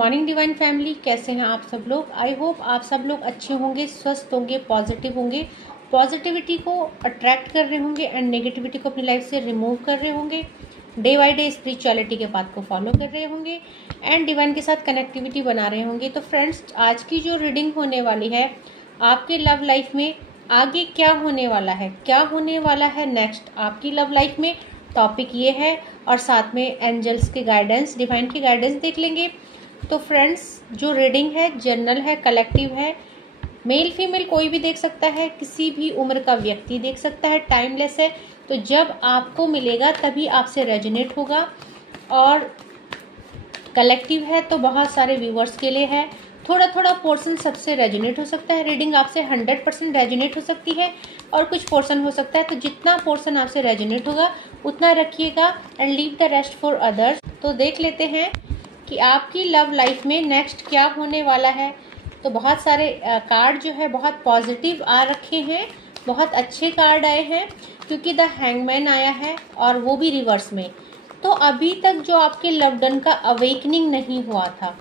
Morning divine family, कैसे हैं आप सब लोग। आई होप आप सब लोग अच्छे होंगे, स्वस्थ होंगे, पॉजिटिव होंगे, पॉजिटिविटी को अट्रैक्ट कर रहे होंगे एंड नेगेटिविटी को अपनी लाइफ से रिमूव कर रहे होंगे, डे बाई डे स्पिरिचुअलिटी के पाथ को फॉलो कर रहे होंगे एंड डिवाइन के साथ कनेक्टिविटी बना रहे होंगे। तो फ्रेंड्स, आज की जो रीडिंग होने वाली है, आपके लव लाइफ में आगे क्या होने वाला है, क्या होने वाला है नेक्स्ट आपकी लव लाइफ में, टॉपिक ये है। और साथ में एंजल्स के गाइडेंस, डिवाइन की गाइडेंस देख लेंगे। तो फ्रेंड्स, जो रीडिंग है जनरल है, कलेक्टिव है, मेल फीमेल कोई भी देख सकता है, किसी भी उम्र का व्यक्ति देख सकता है, टाइमलेस है। तो जब आपको मिलेगा तभी आपसे रेजोनेट होगा। और कलेक्टिव है तो बहुत सारे व्यूवर्स के लिए है, थोड़ा थोड़ा पोर्शन सबसे रेजोनेट हो सकता है। रीडिंग आपसे 100% रेजोनेट हो सकती है और कुछ पोर्शन हो सकता है। तो जितना पोर्शन आपसे रेजोनेट होगा उतना रखिएगा and leave the rest for others. तो देख लेते हैं कि आपकी लव लाइफ में नेक्स्ट क्या होने वाला है। तो बहुत सारे कार्ड जो है बहुत पॉजिटिव आ रखे हैं, बहुत अच्छे कार्ड आए हैं, क्योंकि द हैंगमैन आया है और वो भी रिवर्स में। तो अभी तक जो आपके लव्ड वन का अवेकनिंग नहीं हुआ था,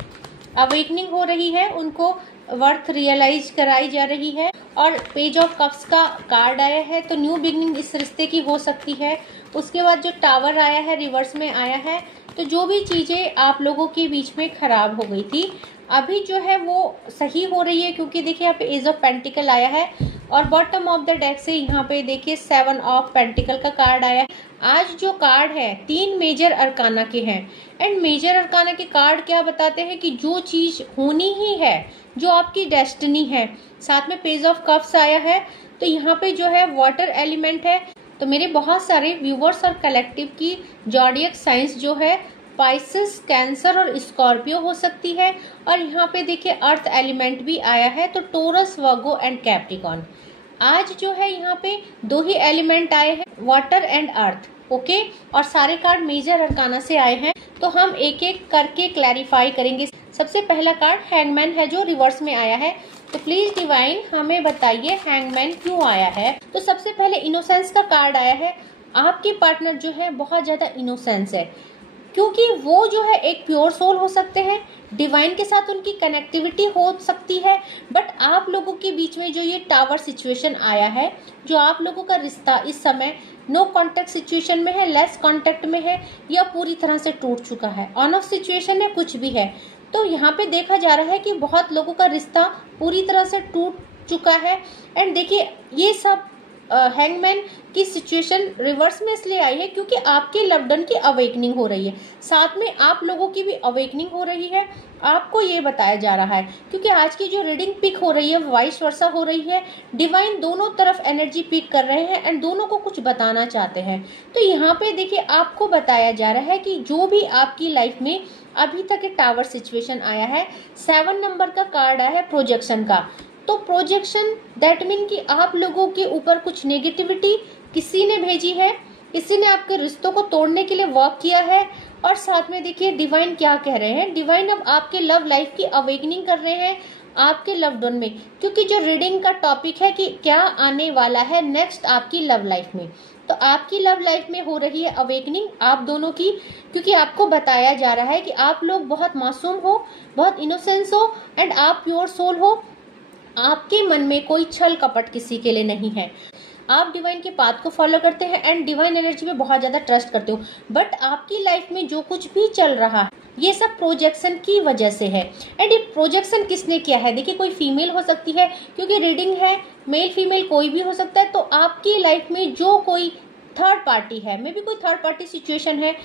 अवेकनिंग हो रही है, उनको वर्थ रियलाइज कराई जा रही है। और पेज ऑफ कप्स का कार्ड आया है, तो न्यू बिगनिंग इस रिश्ते की हो सकती है। उसके बाद जो टावर आया है, रिवर्स में आया है। तो जो भी चीजें आप लोगों के बीच में खराब हो गई थी, अभी जो है वो सही हो रही है। क्योंकि देखिए यहाँ पे एज ऑफ पेंटिकल आया है और बॉटम ऑफ द डेक से यहाँ पे देखिए 7 ऑफ पेंटिकल का कार्ड आया है। आज जो कार्ड है 3 मेजर अरकाना के हैं एंड मेजर अरकाना के कार्ड क्या बताते हैं कि जो चीज होनी ही है, जो आपकी डेस्टिनी है। साथ में पेज ऑफ कप्स आया है, तो यहाँ पे जो है वाटर एलिमेंट है। तो मेरे बहुत सारे व्यूवर्स और कलेक्टिव की जॉडियक साइंस जो है स्पाइसेस, कैंसर और स्कॉर्पियो हो सकती है। और यहाँ पे देखिए अर्थ एलिमेंट भी आया है, तो टोरस, वर्गो एंड कैप्रिकॉन। आज जो है यहाँ पे 2 ही एलिमेंट आए हैं, वाटर एंड अर्थ। ओके, और सारे कार्ड मेजर अरकाना से आए हैं। तो हम एक एक करके क्लैरिफाई करेंगे। सबसे पहला कार्ड हैंगमैन है जो रिवर्स में आया है। तो प्लीज डिवाइन हमें बताइए हैंगमैन क्यों आया है। तो सबसे पहले इनोसेंस का कार्ड आया है। आपके पार्टनर जो है बहुत ज्यादा इनोसेंस है, क्योंकि वो जो है एक प्योर सोल हो सकते हैं, डिवाइन के साथ उनकी कनेक्टिविटी हो सकती है। बट आप लोगों के बीच में जो ये टावर सिचुएशन आया है, जो आप लोगों का रिश्ता इस समय नो कांटेक्ट सिचुएशन में है, लेस कांटेक्ट में है, या पूरी तरह से टूट चुका है, ऑन ऑफ सिचुएशन है, कुछ भी है। तो यहाँ पे देखा जा रहा है कि बहुत लोगों का रिश्ता पूरी तरह से टूट चुका है। एंड देखिए ये सब हैंगमैन की सिचुएशन रिवर्स में इसलिए आई है क्योंकि आपके लव्ड वन की अवेकनिंग हो रही है, साथ में आप लोगों की भी अवेकनिंग हो रही है। आपको ये बताया जा रहा है, क्योंकि आज की जो रीडिंग पिक हो रही है वाइस वर्सा हो रही है। डिवाइन दोनों तरफ एनर्जी पिक कर रहे हैं एंड दोनों को कुछ बताना चाहते हैं। तो यहाँ पे देखिए आपको बताया जा रहा है कि जो भी आपकी लाइफ में अभी तक एक टावर सिचुएशन आया है, 7 नंबर का कार्ड आया है प्रोजेक्शन का। तो प्रोजेक्शन दैट मीन कि आप लोगों के ऊपर कुछ नेगेटिविटी किसी ने भेजी है, किसी ने आपके रिश्तों को तोड़ने के लिए वर्क किया है। और साथ में देखिए डिवाइन क्या कह रहे हैं, डिवाइन अब आपके लव लाइफ की अवेकनिंग कर रहे हैं आपके लव्ड वन में। क्योंकि जो रीडिंग का टॉपिक है कि क्या आने वाला है नेक्स्ट आपकी लव लाइफ में, तो आपकी लव लाइफ में हो रही है अवेकनिंग आप दोनों की। क्योंकि आपको बताया जा रहा है कि आप लोग बहुत मासूम हो, बहुत इनोसेंस हो एंड आप प्योर सोल हो। आपके मन में कोई छल कपट किसी के लिए नहीं है। आप डिवाइन के पाथ को फॉलो करते हैं एंड डिवाइन एनर्जी में बहुत ज्यादा ट्रस्ट करते हो। बट आपकी लाइफ में जो कुछ भी चल रहा है ये सब प्रोजेक्शन की वजह से है। एंड ये प्रोजेक्शन किसने किया है, देखिए कोई फीमेल हो सकती है, क्योंकि रीडिंग है मेल फीमेल कोई भी हो सकता है। तो आपकी लाइफ में जो कोई थर्ड पार्टी है, मे बी कोई थर्ड पार्टी सिचुएशन है,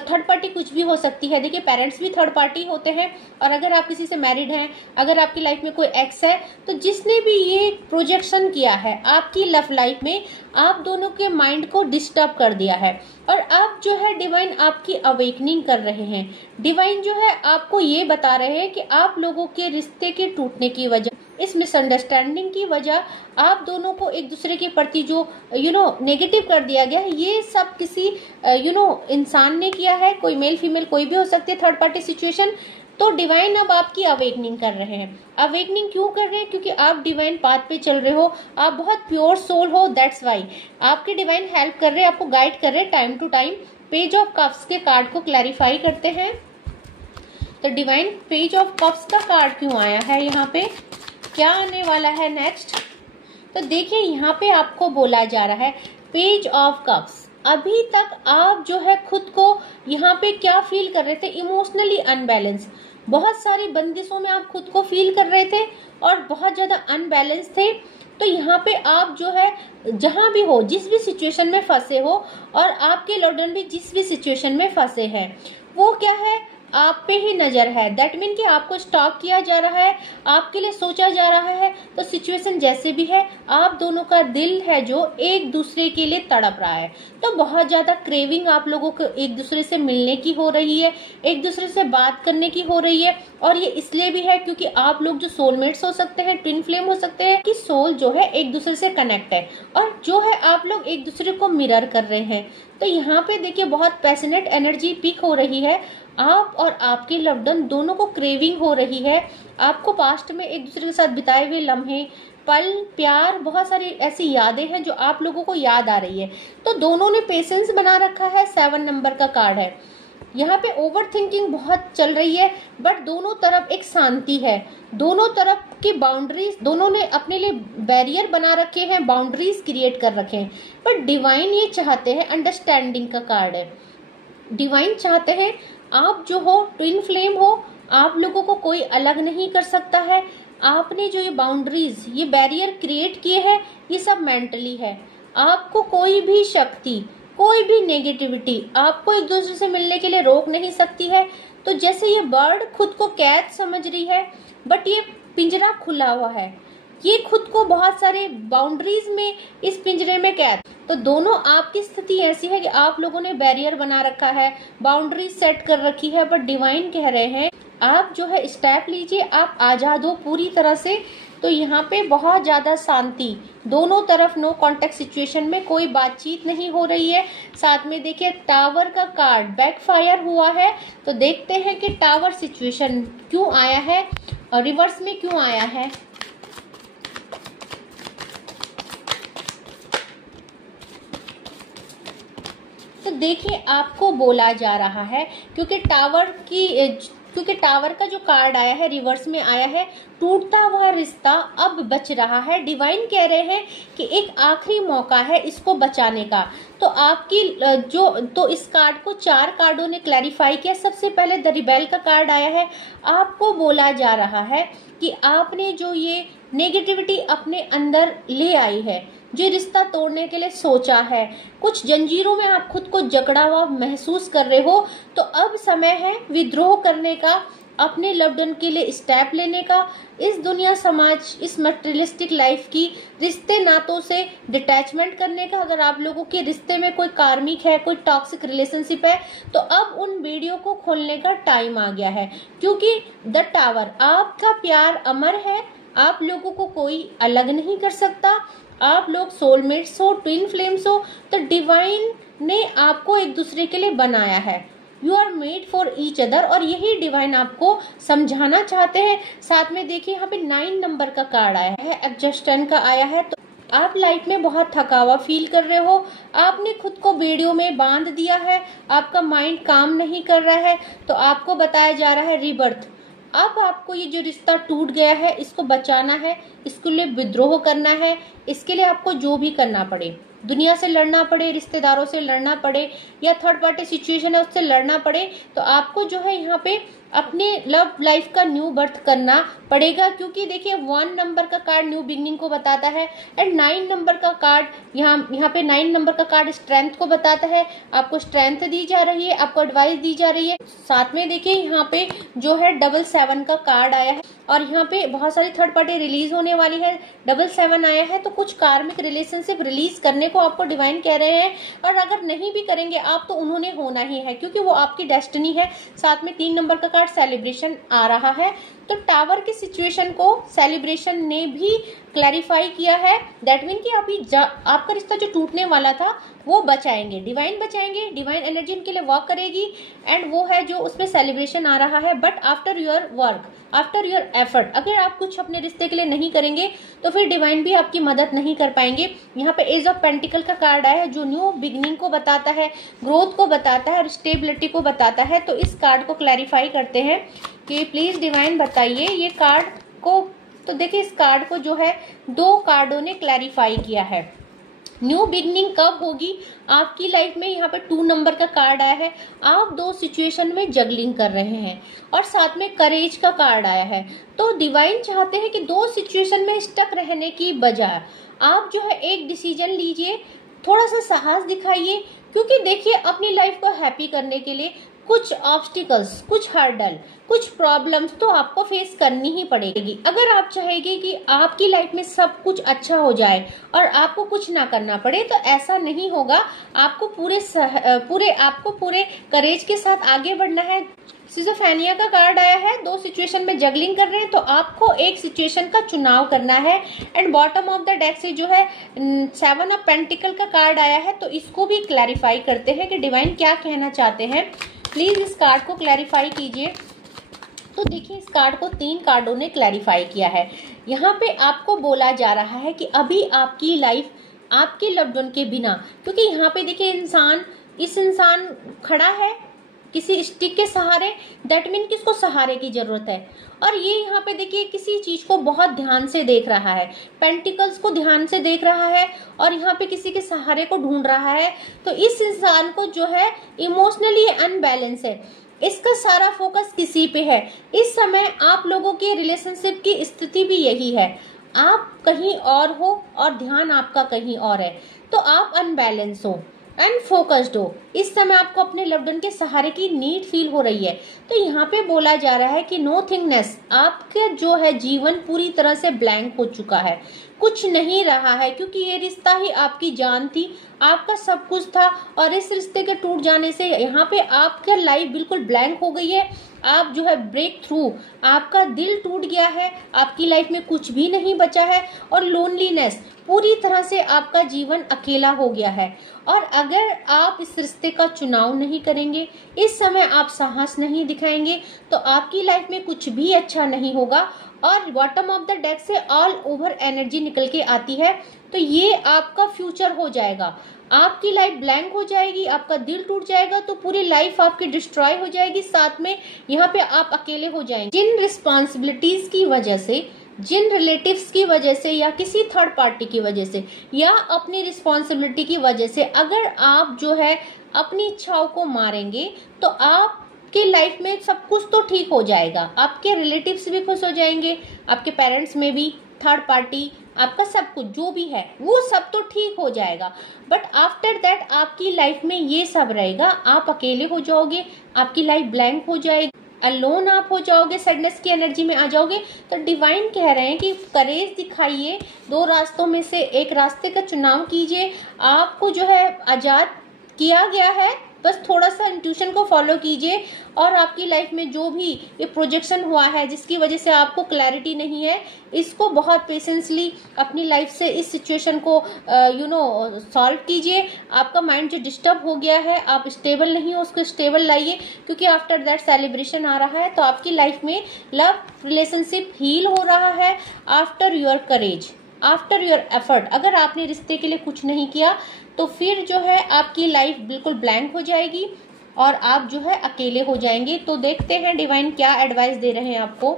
थर्ड पार्टी कुछ भी हो सकती है। देखिए पेरेंट्स भी थर्ड पार्टी होते हैं। और अगर आप किसी से मैरिड हैं, अगर आपकी लाइफ में कोई एक्स है, तो जिसने भी ये प्रोजेक्शन किया है आपकी लव लाइफ में, आप दोनों के माइंड को डिस्टर्ब कर दिया है। और अब जो है डिवाइन आपकी अवेकनिंग कर रहे हैं। डिवाइन जो है आपको ये बता रहे हैं कि आप लोगों के रिश्ते के टूटने की वजह, इस मिसअंडरस्टैंडिंग की वजह, आप दोनों को एक दूसरे के प्रति जो नेगेटिव कर दिया गया है, ये सब किसी इंसान ने किया है। कोई मेल फीमेल कोई भी हो सकती है, थर्ड पार्टी सिचुएशन। तो डिवाइन अब आपकी अवेकनिंग कर रहे हैं। अवेकनिंग क्यों कर रहे हैं, क्योंकि आप डिवाइन पाथ पे चल रहे हो, आप बहुत प्योर सोल हो, दैट्स वाई आपके डिवाइन हेल्प कर रहे हैं, आपको गाइड कर रहे हैं time to time. Page of cups के कार्ड को क्लैरिफाई करते हैं। तो डिवाइन पेज ऑफ कप्स का कार्ड क्यों आया है यहाँ पे, क्या आने वाला है नेक्स्ट। तो देखिए यहाँ पे आपको बोला जा रहा है पेज ऑफ कप्स, अभी तक आप जो है खुद को यहाँ पे क्या फील कर रहे थे, इमोशनली अनबैलेंस, बहुत सारी बंदिशों में आप खुद को फील कर रहे थे और बहुत ज्यादा अनबैलेंस थे। तो यहाँ पे आप जो है जहां भी हो, जिस भी सिचुएशन में फंसे हो, और आपके लॉर्डन भी जिस भी सिचुएशन में फंसे हैं, वो क्या है, आप पे ही नजर है। दैट मीन कि आपको स्टॉक किया जा रहा है, आपके लिए सोचा जा रहा है। तो सिचुएशन जैसे भी है, आप दोनों का दिल है जो एक दूसरे के लिए तड़प रहा है। तो बहुत ज्यादा क्रेविंग आप लोगों को एक दूसरे से मिलने की हो रही है, एक दूसरे से बात करने की हो रही है। और ये इसलिए भी है क्योंकि आप लोग जो सोलमेट्स हो सकते हैं, ट्विन फ्लेम हो सकते हैं, कि सोल जो है एक दूसरे से कनेक्ट है और जो है आप लोग एक दूसरे को मिरर कर रहे हैं। तो यहाँ पे देखिए बहुत पैशनेट एनर्जी पीक हो रही है। आप और आपके लव्ड वन दोनों को क्रेविंग हो रही है। आपको पास्ट में एक दूसरे के साथ बिताए हुए लम्हे, पल, प्यार, बहुत सारी ऐसी यादें हैं जो आप लोगों को याद आ रही है। तो दोनों ने पेशेंस बना रखा है। 7 नंबर का कार्ड है। यहाँ पे ओवर थिंकिंग बहुत चल रही है, बट दोनों तरफ एक शांति है। दोनों तरफ की बाउंड्रीज, दोनों ने अपने लिए बैरियर बना रखे हैं, बाउंड्रीज क्रिएट कर रखे हैं। पर डिवाइन ये चाहते हैं, अंडरस्टैंडिंग का कार्ड है। डिवाइन चाहते हैं आप जो हो ट्विन फ्लेम हो, आप लोगों को कोई अलग नहीं कर सकता है। आपने जो ये बाउंड्रीज, ये बैरियर क्रिएट किए हैं, ये सब मेंटली है। आपको कोई भी शक्ति, कोई भी नेगेटिविटी आपको एक दूसरे से मिलने के लिए रोक नहीं सकती है। तो जैसे ये बर्ड खुद को कैद समझ रही है, बट ये पिंजरा खुला हुआ है, ये खुद को बहुत सारे बाउंड्रीज में इस पिंजरे में कैद। तो दोनों आपकी स्थिति ऐसी है कि आप लोगों ने बैरियर बना रखा है, बाउंड्रीज सेट कर रखी है, बट डिवाइन कह रहे हैं आप जो है स्टेप लीजिए, आप आजाद हो पूरी तरह से। तो यहाँ पे बहुत ज्यादा शांति, दोनों तरफ नो कॉन्टेक्ट सिचुएशन में कोई बातचीत नहीं हो रही है। साथ में देखिए टावर का कार्ड बैकफायर हुआ है। तो देखते हैं कि टावर सिचुएशन क्यों आया है और रिवर्स में क्यों आया है। तो देखिए आपको बोला जा रहा है क्योंकि टावर का जो कार्ड आया है रिवर्स में आया है, टूटता हुआ रिश्ता अब बच रहा है। डिवाइन कह रहे हैं कि एक आखिरी मौका है इसको बचाने का। तो आपकी तो इस कार्ड को 4 कार्डों ने क्लैरिफाई किया। सबसे पहले द रिबेल का कार्ड आया है। आपको बोला जा रहा है कि आपने जो ये नेगेटिविटी अपने अंदर ले आई है, जो रिश्ता तोड़ने के लिए सोचा है, कुछ जंजीरों में आप खुद को जकड़ा हुआ महसूस कर रहे हो, तो अब समय है विद्रोह करने का, अपने लव्ड वन के लिए स्टेप लेने का, इस दुनिया समाज, इस मटेरियलिस्टिक लाइफ की रिश्ते नातों से डिटैचमेंट करने का। अगर आप लोगों के रिश्ते में कोई कार्मिक है, कोई टॉक्सिक रिलेशनशिप है, तो अब उन वीडियो को खोलने का टाइम आ गया है। क्योंकि द टावर, आपका प्यार अमर है, आप लोगों को कोई अलग नहीं कर सकता। आप लोग सोलमेट्स हो, ट्विन फ्लेम्स हो। तो डिवाइन ने आपको एक दूसरे के लिए बनाया है। You are made for each other, और यही डिवाइन आपको समझाना चाहते हैं। साथ में देखिए यहाँ पे 9 नंबर का कार्ड आया है, एडजस्टन का आया है। तो आप लाइफ में बहुत थकावा फील कर रहे हो, आपने खुद को बेड़ियों में बांध दिया है, आपका माइंड काम नहीं कर रहा है। तो आपको बताया जा रहा है रीबर्थ। अब आपको ये जो रिश्ता टूट गया है इसको बचाना है, इसके लिए विद्रोह करना है। इसके लिए आपको जो भी करना पड़े, दुनिया से लड़ना पड़े, रिश्तेदारों से लड़ना पड़े, या थर्ड पार्टी सिचुएशन है उससे लड़ना पड़े, तो आपको जो है यहाँ पे अपने लव लाइफ का न्यू बर्थ करना पड़ेगा। क्योंकि देखिए 1 नंबर का कार्ड न्यू बिगनिंग को बताता है, एंड 9 नंबर का कार्ड यहाँ पे 9 नंबर का कार्ड स्ट्रेंथ को बताता है। आपको स्ट्रेंथ दी जा रही है, आपको एडवाइस दी जा रही है। साथ में देखिए यहाँ पे जो है 777 का कार्ड आया है, और यहाँ पे बहुत सारी थर्ड पार्टी रिलीज होने वाली है। 777 आया है, तो कुछ कार्मिक रिलेशनशिप रिलीज करने को आपको डिवाइन कह रहे हैं। और अगर नहीं भी करेंगे आप, तो उन्होंने होना ही है, क्योंकि वो आपकी डेस्टिनी है। साथ में 3 नंबर का कार्ड सेलिब्रेशन आ रहा है। तो टावर की सिचुएशन को सेलिब्रेशन ने भी क्लैरिफाई किया है। दैट मीन कि अभी आपका रिश्ता जो टूटने वाला था वो बचाएंगे, डिवाइन बचाएंगे, डिवाइन एनर्जी उनके लिए वर्क करेगी एंड वो है जो उसमें सेलिब्रेशन आ रहा है। But after your work, after your effort, अगर आप कुछ अपने रिश्ते के लिए नहीं करेंगे तो फिर डिवाइन भी आपकी मदद नहीं कर पाएंगे। यहाँ पे एज ऑफ पेंटिकल का कार्ड आया है जो न्यू बिगनिंग को बताता है, ग्रोथ को बताता है और स्टेबिलिटी को बताता है। तो इस कार्ड को क्लैरिफाई करते हैं कि प्लीज डिवाइन बताइए ये कार्ड को। तो देखिए इस कार्ड को जो है 2 कार्डों ने क्लैरिफाई किया है। न्यू बिगनिंग कब होगी आपकी लाइफ में, यहाँ पे 2 नंबर का कार्ड आया है। आप 2 सिचुएशन में जगलिंग कर रहे हैं और साथ में करेज का कार्ड आया है। तो डिवाइन चाहते हैं कि 2 सिचुएशन में स्टक रहने की बजाय आप जो है एक डिसीजन लीजिए, थोड़ा सा साहस दिखाइए, क्योंकि देखिए अपनी लाइफ को हैप्पी करने के लिए कुछ ऑब्स्टिकल्स, कुछ हर्डल, कुछ प्रॉब्लम्स तो आपको फेस करनी ही पड़ेगी। अगर आप चाहेंगे कि आपकी लाइफ में सब कुछ अच्छा हो जाए और आपको कुछ ना करना पड़े तो ऐसा नहीं होगा। आपको पूरे करेज के साथ आगे बढ़ना है। सिजोफेनिया का कार्ड आया है, 2 सिचुएशन में जगलिंग कर रहे हैं तो आपको एक सिचुएशन का चुनाव करना है। And bottom of the deck से जो है 7 ऑफ पेंटिकल का कार्ड आया है, तो इसको भी क्लैरिफाई करते हैं कि डिवाइन क्या कहना चाहते हैं। प्लीज इस कार्ड को क्लैरिफाई कीजिए। तो देखिए इस कार्ड को 3 कार्डों ने क्लैरिफाई किया है। यहाँ पे आपको बोला जा रहा है कि अभी आपकी लाइफ आपके लव्ड वन के बिना, क्योंकि यहाँ पे देखिए इंसान खड़ा है किसी स्टिक के सहारे, दैट मीन कि उसको सहारे की जरूरत है। और ये यहाँ पे देखिए किसी चीज को बहुत ध्यान से देख रहा है, पेंटिकल्स को ध्यान से देख रहा है और यहाँ पे किसी के सहारे को ढूंढ रहा है। तो इस इंसान को जो है इमोशनली अनबैलेंस है, इसका सारा फोकस किसी पे है। इस समय आप लोगों के रिलेशनशिप की स्थिति भी यही है, आप कहीं और हो और ध्यान आपका कहीं और है, तो आप अनबैलेंस हो, अनफोकस्ड हो। इस समय आपको अपने लव्ड वन के सहारे की नीड फील हो रही है। तो यहाँ पे बोला जा रहा है कि नोथिंगनेस, आपका जो है जीवन पूरी तरह से ब्लैंक हो चुका है, कुछ नहीं रहा है, क्योंकि ये रिश्ता ही आपकी जान थी, आपका सब कुछ था। और इस रिश्ते के टूट जाने से यहाँ पे आपका लाइफ बिल्कुल ब्लैंक हो गई है। आप जो है ब्रेक थ्रू, आपका दिल टूट गया है, आपकी लाइफ में कुछ भी नहीं बचा है और लोनलीनेस, पूरी तरह से आपका जीवन अकेला हो गया है। और अगर आप इस रिश्ते का चुनाव नहीं करेंगे, इस समय आप साहस नहीं दिखाएंगे, तो आपकी लाइफ में कुछ भी अच्छा नहीं होगा। और बॉटम ऑफ द डेक से ऑल ओवर एनर्जी निकल के आती है, तो ये आपका फ्यूचर हो जाएगा। आपकी लाइफ ब्लैंक हो जाएगी, आपका दिल टूट जाएगा, तो पूरी लाइफ आपकी डिस्ट्रॉय हो जाएगी। साथ में यहाँ पे आप अकेले हो जाएंगे। जिन रिस्पॉन्सिबिलिटीज की वजह से, जिन रिलेटिव्स की वजह से या किसी थर्ड पार्टी की वजह से या अपनी रिस्पॉन्सिबिलिटी की वजह से अगर आप जो है अपनी इच्छाओं को मारेंगे, तो आपके लाइफ में सब कुछ तो ठीक हो जाएगा, आपके रिलेटिव्स भी खुश हो जाएंगे, आपके पेरेंट्स में भी, थर्ड पार्टी, आपका सब कुछ जो भी है वो सब तो ठीक हो जाएगा। बट आफ्टर दैट आपकी लाइफ में ये सब रहेगा, आप अकेले हो जाओगे, आपकी लाइफ ब्लैंक हो जाएगी, अलोन आप हो जाओगे, सैडनेस की एनर्जी में आ जाओगे। तो डिवाइन कह रहे हैं कि करेज दिखाइए, 2 रास्तों में से एक रास्ते का चुनाव कीजिए। आपको जो है आजाद किया गया है, बस थोड़ा सा इंट्यूशन को फॉलो कीजिए। और आपकी लाइफ में जो भी ये प्रोजेक्शन हुआ है जिसकी वजह से आपको क्लैरिटी नहीं है, इसको बहुत पेशेंसली अपनी लाइफ से इस सिचुएशन को सॉल्व कीजिए। आपका माइंड जो डिस्टर्ब हो गया है, आप स्टेबल नहीं हो, उसको स्टेबल लाइए, क्योंकि आफ्टर दैट सेलिब्रेशन आ रहा है। तो आपकी लाइफ में लव रिलेशनशिप हील हो रहा है after your courage, after your effort. अगर आपने रिश्ते के लिए कुछ नहीं किया तो फिर जो है आपकी लाइफ बिल्कुल ब्लैंक हो जाएगी और आप जो है अकेले हो जाएंगे। तो देखते हैं डिवाइन क्या एडवाइस दे रहे हैं आपको,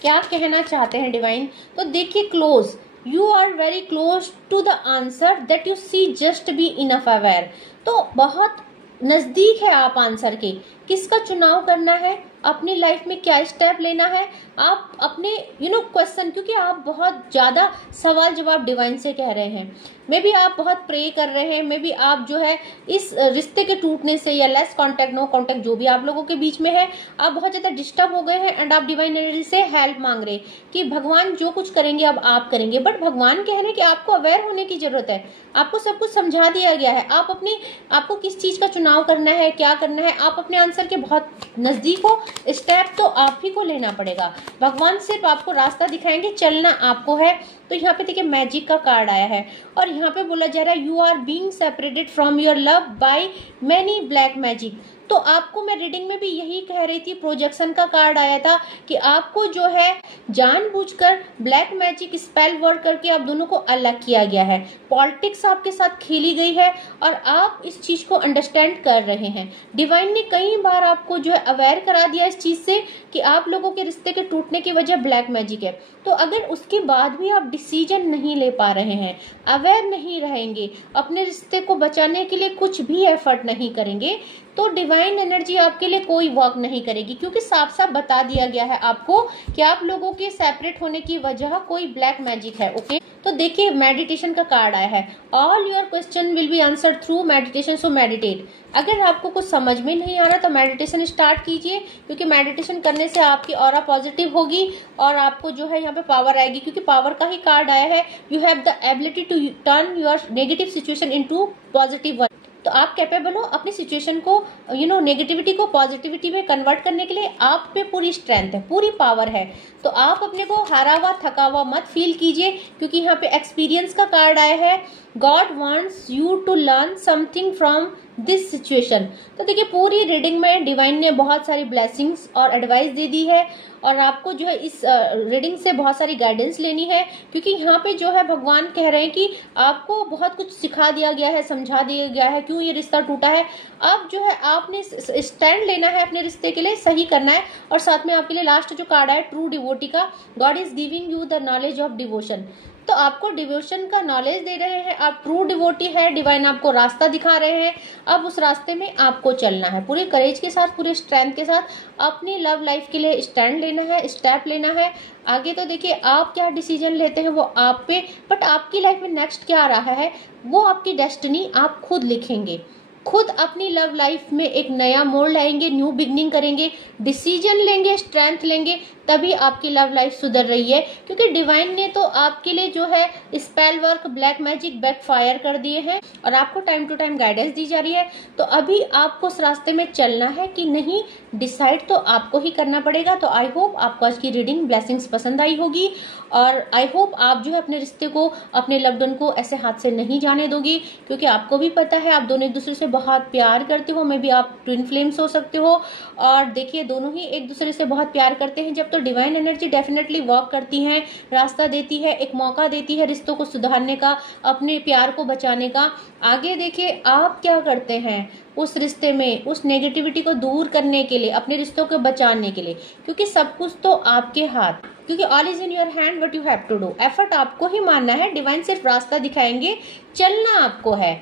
क्या कहना चाहते हैं डिवाइन। तो देखिए close, you are very close to the answer that you see, just be enough aware. तो बहुत नजदीक है आप आंसर के। किसका चुनाव करना है, अपनी लाइफ में क्या स्टेप लेना है, आप अपने क्वेश्चन, क्योंकि आप बहुत ज्यादा सवाल जवाब डिवाइन से कह रहे हैं। मे बी आप बहुत प्रे कर रहे हैं, मे बी आप जो है इस रिश्ते के टूटने से या लेस कांटेक्ट, नो कांटेक्ट जो भी आप लोगों के बीच में है, आप बहुत ज्यादा डिस्टर्ब हो गए हैं एंड आप डिवाइन एनर्जी से हेल्प मांग रहे कि भगवान जो कुछ करेंगे अब आप करेंगे। बट भगवान कह रहे हैं कि आपको अवेयर होने की जरूरत है, आपको सब कुछ समझा दिया गया है, आपको किस चीज का चुनाव करना है, क्या करना है, आप अपने आंसर आंसर के बहुत नजदीक हो, स्टेप तो आप ही को लेना पड़ेगा। भगवान सिर्फ आपको रास्ता दिखाएंगे, चलना आपको है। तो यहाँ पे देखिए मैजिक का कार्ड आया है और यहाँ पे बोला जा रहा है you are being separated from your love by many black magic. तो आपको मैं रीडिंग में भी यही कह रही थी, प्रोजेक्शन का कार्ड आया था कि आपको जो है जानबूझकर ब्लैक मैजिक स्पेल वर्क करके आप दोनों को अलग किया गया है। पॉलिटिक्स आपके साथ खेली गई है और आप इस चीज को अंडरस्टैंड कर रहे हैं। डिवाइन ने कई बार आपको जो है अवेयर करा दिया इस चीज से कि आप लोगों के रिश्ते के टूटने की वजह ब्लैक मैजिक है। तो अगर उसके बाद भी आप डिसीजन नहीं ले पा रहे हैं, अवेयर नहीं रहेंगे, अपने रिश्ते को बचाने के लिए कुछ भी एफर्ट नहीं करेंगे, तो डिवाइन एनर्जी आपके लिए कोई वर्क नहीं करेगी, क्योंकि साफ साफ बता दिया गया है आपको कि आप लोगों के सेपरेट होने की वजह कोई ब्लैक मैजिक है। ओके, तो देखिए मेडिटेशन का कार्ड आया है, all your question will be answered through meditation, so meditate. अगर आपको कुछ समझ में नहीं आ रहा तो मेडिटेशन स्टार्ट कीजिए, क्योंकि मेडिटेशन करने से आपकी ऑरा पॉजिटिव होगी और आपको जो है यहाँ पे पावर आएगी, क्योंकि पावर का ही कार्ड आया है। You have the ability to turn your negative situation into positive one. तो आप कैपेबल हो अपनी सिचुएशन को नेगेटिविटी को पॉजिटिविटी में कन्वर्ट करने के लिए। आप पे पूरी स्ट्रेंथ है, पूरी पावर है। तो आप अपने को हारा हुआ थका हुआ मत फील कीजिए, क्योंकि यहाँ पे एक्सपीरियंस का कार्ड आया है। God wants you to learn something from this situation. तो देखिए पूरी रीडिंग में डिवाइन ने बहुत सारी ब्लेसिंग्स और एडवाइस दे दी है और आपको जो है इस रीडिंग से बहुत सारी गाइडेंस लेनी है, क्योंकि यहाँ पे जो है भगवान कह रहे हैं कि आपको बहुत कुछ सिखा दिया गया है, समझा दिया गया है क्यों ये रिश्ता टूटा है। अब जो है आपने स्टैंड लेना है अपने रिश्ते के लिए, सही करना है। और साथ में आपके लिए लास्ट जो कार्ड है ट्रू डिवोटी का, God is giving you the knowledge of devotion. तो आपको डिवोशन का नॉलेज दे रहे हैं, आप ट्रू डिवोटी है, डिवाइन आपको रास्ता दिखा रहे हैं। अब उस रास्ते में आपको चलना है पूरे करेज के साथ, पूरे स्ट्रेंथ के साथ, अपनी लव लाइफ के लिए स्टैंड लेना है, स्टेप लेना है आगे। तो देखिए आप क्या डिसीजन लेते हैं वो आप पे, बट आपकी लाइफ में नेक्स्ट क्या आ रहा है वो आपकी डेस्टिनी आप खुद लिखेंगे, खुद अपनी लव लाइफ में एक नया मोड़ लाएंगे, न्यू बिगनिंग करेंगे, डिसीजन लेंगे, स्ट्रेंथ लेंगे, तभी आपकी लव लाइफ सुधर रही है। क्योंकि डिवाइन ने तो आपके लिए जो है spell work black magic backfire कर दिए हैं और आपको टाइम टू टाइम गाइडेंस दी जा रही है। तो अभी आपको उस रास्ते में चलना है कि नहीं, डिसाइड तो आपको ही करना पड़ेगा। तो आई होप आपको आज की रीडिंग ब्लेसिंग्स पसंद आई होगी और आई होप आप जो है अपने रिश्ते को, अपने लव्ड वन को ऐसे हाथ से नहीं जाने दोगी, क्योंकि आपको भी पता है आप दोनों एक दूसरे से बहुत प्यार करते हो। मे बी आप ट्विन फ्लेम्स हो सकते हो और देखिए दोनों ही एक दूसरे से बहुत प्यार करते हैं। जब तो डिवाइन एनर्जी डेफिनेटली वर्क करती है, रास्ता देती है, एक मौका देती है रिश्तों को सुधारने का, अपने प्यार को बचाने का। आगे देखिए आप क्या करते हैं उस रिश्ते में, उस नेगेटिविटी को दूर करने के लिए, अपने रिश्तों को बचाने के लिए, क्योंकि सब कुछ तो आपके हाथ, क्योंकि all is in your hand, what you have to do. Effort आपको ही मानना है, डिवाइन सिर्फ रास्ता दिखाएंगे, चलना आपको है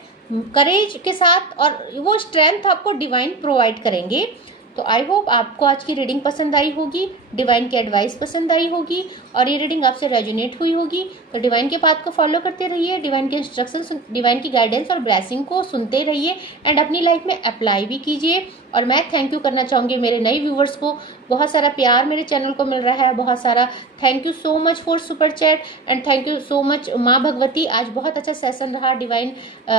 करेज के साथ और वो स्ट्रेंथ आपको डिवाइन प्रोवाइड करेंगे। तो आई होप आपको आज की रीडिंग पसंद आई होगी, डिवाइन की एडवाइस पसंद आई होगी और ये रीडिंग आपसे रेजोनेट हुई होगी। तो डिवाइन के पाथ को फॉलो करते रहिए, डिवाइन के इंस्ट्रक्शन, डिवाइन की गाइडेंस और ब्लेसिंग को सुनते रहिए एंड अपनी लाइफ में अप्लाई भी कीजिए। और मैं थैंक यू करना चाहूंगी मेरे नए व्यूवर्स को, बहुत सारा प्यार मेरे चैनल को मिल रहा है, बहुत सारा thank you so much for super chat and thank you so much माँ भगवती। आज बहुत अच्छा सेशन रहा, डिवाइन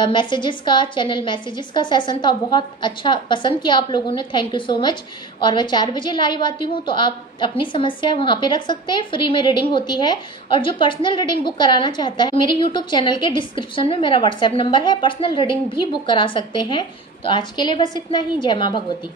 मैसेजेस का, चैनल मैसेजेस का सेशन था, बहुत अच्छा पसंद किया आप लोगों ने, थैंक यू सो मच। और मैं 4 बजे लाइव आती हूँ, तो आप अपनी समस्या वहाँ पे रख सकते हैं, फ्री में रीडिंग होती है। और जो पर्सनल रीडिंग बुक कराना चाहता है, मेरे यूट्यूब चैनल के डिस्क्रिप्शन में मेरा व्हाट्सएप नंबर है, पर्सनल रीडिंग भी बुक करा सकते हैं। तो आज के लिए बस इतना ही। जय माँ भगवती।